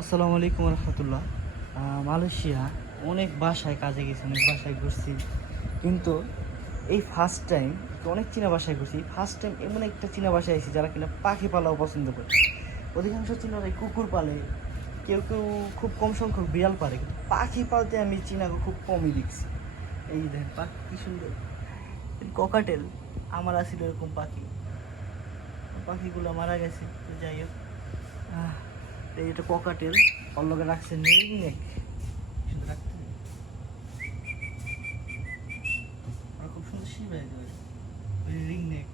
আসসালামু আলাইকুম রহমতুল্লাহ। মালয়েশিয়া অনেক বাসায় কাজে গেছি, অনেক বাসায় ঘুরছি, কিন্তু এই ফার্স্ট টাইম অনেক চীনা বাসায় ঘুরছি। ফার্স্ট টাইম এমন একটা চীনা বাসায় এসেছি যারা কিনা পাখি পালাও পছন্দ করে। অধিকাংশ চীনারাই কুকুর পালে, কেউ কেউ খুব কম সংখ্যক বিড়াল পালে, কিন্তু পাখি পালতে আমি চীনাকে খুব কমই দেখছি। এই দেখেন পাখি কি সুন্দর, ককাটেল। আমার আসলে এরকম পাখি, পাখিগুলো মারা গেছে, তো যাই হোক। এই এটা ককাটেল, ওর লগে রাখছে রিং নেক, সুন্দর রাখতে ওরা খুব সুন্দর শিবাই দেবে। Ring neck,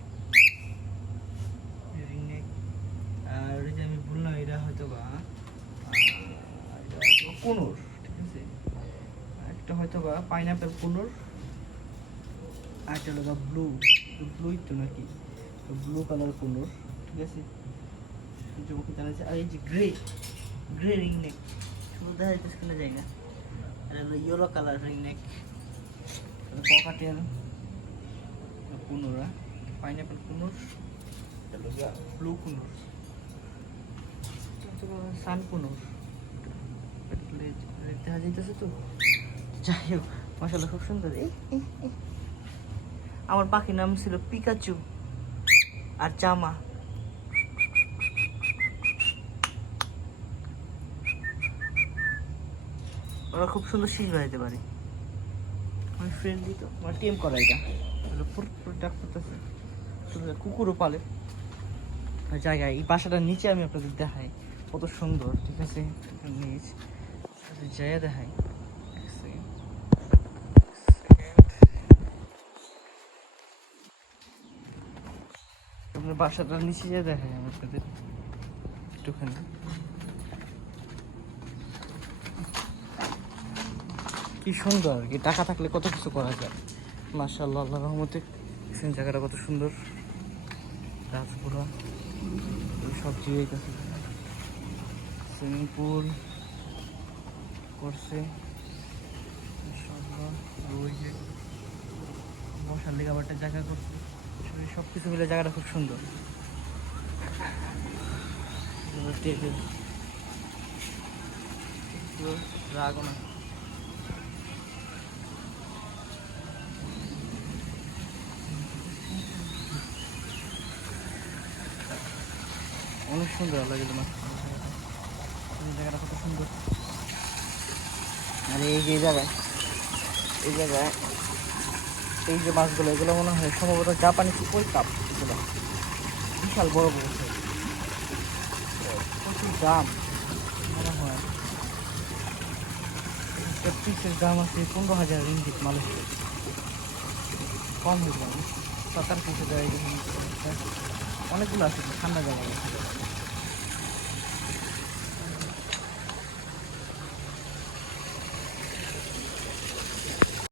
ring neck. আর ওই যে আমি বললাম এটা হয়তো বা কোনোর, ঠিক আছে, একটা হয়তো বা পাইনাপেল কোনোর, আর একটা হলো ব্লু, ব্লুই তো নাকি, ব্লু কালার কোনোর, ঠিক আছে, চোখে জানাচ্ছে। আর এই যে গ্রে, গ্রে রিং নেক, সুন্দর দেখা যাইতেছে কিনা যায় না। আর হলো yellow colour ring neck, cockatiel, কুনুরা, pineapple conure, blue conure, sun conure দেখা যাইতেছে তো। যাই হোক, মাশাআল্লাহ খুব সুন্দর। আমার পাখির নাম ছিল পিকাচু আর জামা। ওরা খুব সুন্দর শীষ বাজাইতে পারে, আমি ফ্রেন্ডলি তো, আমার টিম করা এটা ডাক করতেছে। কুকুরও পালে জায়গায়। এই বাসাটার নিচে আমি আপনাদের দেখাই কত সুন্দর, ঠিক আছে, নিচ জায়গা দেখাই। আপনার বাসাটার নিচে যেয়ে দেখাই আমি আপনাদের একটুখানি। কি সুন্দর, কি টাকা থাকলে কত কিছু করা যায়। মাশাআল্লাহ, আল্লাহর রহমতে জায়গাটা কত সুন্দর, গাছগুলো সব জিয়েছে, সুইমিং পুল করছে, বসার লেগে আবার একটা জায়গা করছে। সব কিছু মিলে জায়গাটা খুব সুন্দর। রাগ না, অনেক সুন্দর লাগে তোমার জায়গাটা, কত সুন্দর। আর এই যে জায়গায়, এই জায়গায় এই যে মাছগুলো, এগুলো মনে হয় সম্ভবত জাপানি ওই কাপ, এগুলো বিশাল বড় বড়, প্রচুর দাম মনে হয়। একটা পিসের দাম আছে 15,000 রিঙ্গিত মালয়েশিয়া, কম হয়ে যাবে 7-8 পিসের জায়গায়। অনেকগুলো আছে ঠান্ডা জায়গায়।